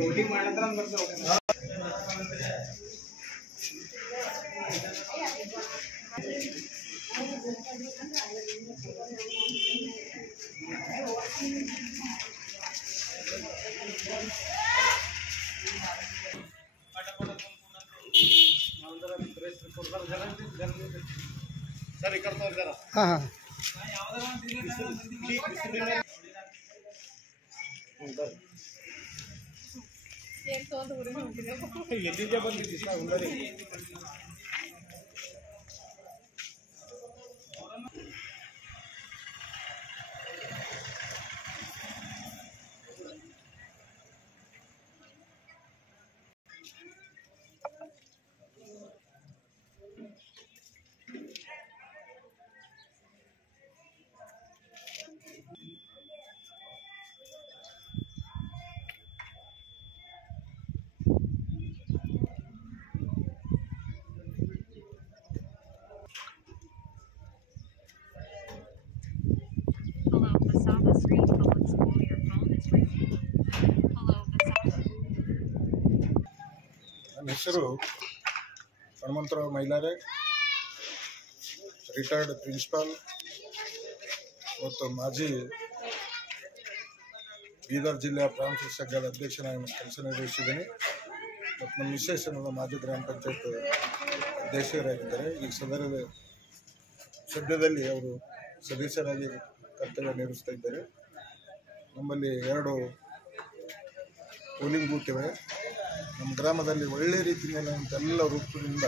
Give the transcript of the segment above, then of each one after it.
Voting ಮಾಡಿದ್ರೆ sir करता जरा हाँ हाँ ಎಲ್ಲಿಂದ ಬಂದಿದ್ದೀವಿ ಸರ್ ಉಂಡರಿ ಹೆಸರು ಹನುಮಂತರಾವ್ ಮೈಲಾರೆ, ರಿಟೈರ್ಡ್ ಪ್ರಿನ್ಸಿಪಾಲ್ ಮತ್ತು ಮಾಜಿ ಬೀದರ್ ಜಿಲ್ಲೆಯ ಪ್ರಾಂಶುಪಾಲ ಸಂಘದ ಅಧ್ಯಕ್ಷನಾಗಿ ಕೆಲಸ ನಿರ್ವಹಿಸಿದ್ದೇನೆ. ಮತ್ತು ನಮ್ಮ ಮಿಸೆಸ್ ಮಾಜಿ ಗ್ರಾಮ ಪಂಚಾಯತ್ ಅಧ್ಯಕ್ಷರಾಗಿದ್ದಾರೆ. ಈಗ ಸದ್ಯದಲ್ಲಿ ಅವರು ಸದಸ್ಯರಾಗಿ ಕರ್ತವ್ಯ ನಿರ್ವಹಿಸ್ತಾ ಇದ್ದಾರೆ. ನಮ್ಮಲ್ಲಿ 2 ಪೋಲಿಂಗ್ ಬೂತ್ ಇವೆ. ನಮ್ಮ ಗ್ರಾಮದಲ್ಲಿ ಒಳ್ಳೆ ರೀತಿಯಲ್ಲಿ ಎಲ್ಲ ರೂಪದಿಂದ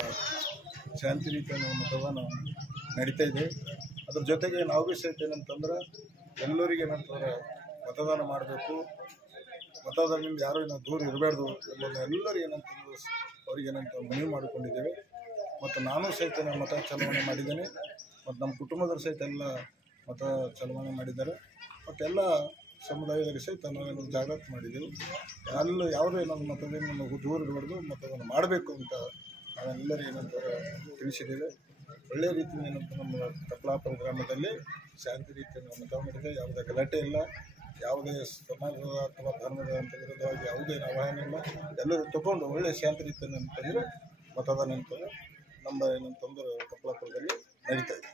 ಶಾಂತಿ ರೀತಿಯ ಮತದಾನ ನಡೀತಾ ಇದೆ. ಅದ್ರ ಜೊತೆಗೆ ನಾವು ಭೀ ಸಹಿತ ಏನಂತಂದ್ರೆ ಎಲ್ಲರಿಗೆ ಏನಂತಂದ್ರೆ ಮತದಾನ ಮಾಡಬೇಕು, ಮತದಾನದಿಂದ ಯಾರು ದೂರ ಇರಬಾರ್ದು ಎಂಬುದನ್ನು ಎಲ್ಲರೂ ಏನಂತಂದ್ರೆ ಅವ್ರಿಗೇನಂತ ಮನವಿ ಮಾಡಿಕೊಂಡಿದ್ದೇವೆ. ಮತ್ತು ನಾನು ಸಹಿತ ಮತ ಚಲಾವಣೆ ಮಾಡಿದ್ದೇನೆ. ಮತ್ತು ನಮ್ಮ ಕುಟುಂಬದವರು ಸಹಿತ ಎಲ್ಲ ಮತ ಚಲಾವಣೆ ಮಾಡಿದ್ದಾರೆ. ಮತ್ತೆಲ್ಲ ಸಮುದಾಯದಲ್ಲಿ ಸಹಿತ ನಾವೇನು ಜಾಗೃತಿ ಮಾಡಿದ್ದೆವು. ಯಾವುದೇ ನಮ್ಮ ಮತದಿಂದ ನಮಗೆ ದೂರ ಇರಬಾರ್ದು, ಮತದಾನ ಮಾಡಬೇಕು ಅಂತ ನಾವೆಲ್ಲರೂ ಏನಂತಾರೆ ತಿಳಿಸಿದ್ದೇವೆ. ಒಳ್ಳೆಯ ರೀತಿಯಿಂದ ಏನಂತ ನಮ್ಮ ಕಪ್ಲಾಪುರ ಗ್ರಾಮದಲ್ಲಿ ಶಾಂತಿ ರೀತಿಯಲ್ಲಿ ಮತ ಮಾಡಿದೆ. ಯಾವುದೇ ಗಲಾಟೆ ಇಲ್ಲ, ಯಾವುದೇ ಸಮಾಜದ ಅಥವಾ ಧರ್ಮದ ಅಂತ ವಿರುದ್ಧವಾಗಿ ಯಾವುದೇ ಆಹ್ವಾನ ಇಲ್ಲ. ಎಲ್ಲರೂ ತಗೊಂಡು ಒಳ್ಳೆಯ ಶಾಂತಿ ರೀತಿಯನ್ನು ಅಂತಂದರೆ ಮತದಾನ ಅಂತಂದರೆ ನಮ್ಮ ಏನಂತಂದ್ರೆ ಕಪ್ಲಾಪುರದಲ್ಲಿ ನಡೀತಾ ಇದೆ.